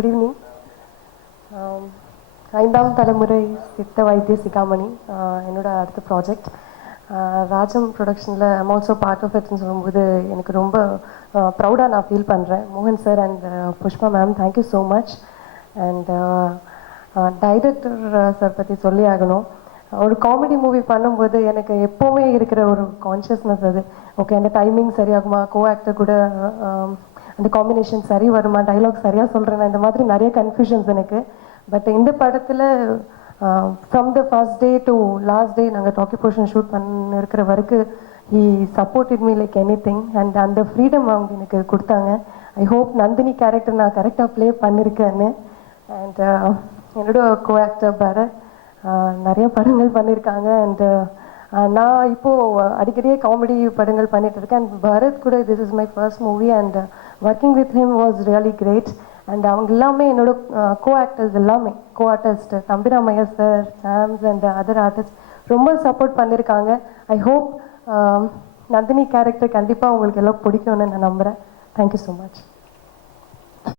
Good evening. ஐந்தாம் தலைமுறை சித்த வைத்திய சிகாமணி என்னோட அடுத்த ப்ராஜெக்ட். ராஜம் ப்ரொடக்ஷனில் ஐம் ஆல்சோ பார்ட் ஆஃப் இட்னு சொல்லும்போது எனக்கு ரொம்ப ப்ரௌடாக நான் ஃபீல் பண்ணுறேன். மோகன் sir and Pushpa ma'am, thank you so much. And director sir பற்றி சொல்லி ஆகணும். ஒரு காமெடி மூவி பண்ணும்போது எனக்கு எப்போவுமே இருக்கிற ஒரு கான்ஷியஸ்னஸ் அது. ஓகே, அந்த டைமிங் சரியாகுமா, கோ ஆக்டர் கூட அந்த காம்பினேஷன் சரி வருமா, டைலாக் சரியாக சொல்கிறேன்னா, இந்த மாதிரி நிறைய கன்ஃபியூஷன்ஸ் எனக்கு. பட் இந்த படத்தில் from the first day to last day நாங்கள் டாக்கி போர்ஷன் ஷூட் பண்ணிருக்கிற வரைக்கும் he supported me like any thing. And அந்த ஃப்ரீடம் அவங்க எனக்கு கொடுத்தாங்க. ஐ ஹோப் நந்தினி கேரக்டர் நான் கரெக்டாக ப்ளே பண்ணியிருக்கேன்னு. அண்ட் என்னோட கோ ஆக்டர் பரத் நிறைய படங்கள் பண்ணியிருக்காங்க. அண்ட் நான் இப்போது அடிக்கடியே காமெடி படங்கள் பண்ணிட்டு இருக்கேன். அண்ட் பரத் கூட this is my first movie and working with him was really great. And அவங்க எல்லாமே என்னோட கோ ஆக்டர்ஸ் எல்லாமே co artist Thambi Ramaiah sir, Chaams and other artist ரொம்ப சப்போர்ட் பண்ணியிருக்காங்க. ஐ ஹோப் நந்தினி கேரக்டர் கண்டிப்பாக உங்களுக்கு எல்லாம் பிடிக்கும்னு நான் நம்புகிறேன். Thank you so much.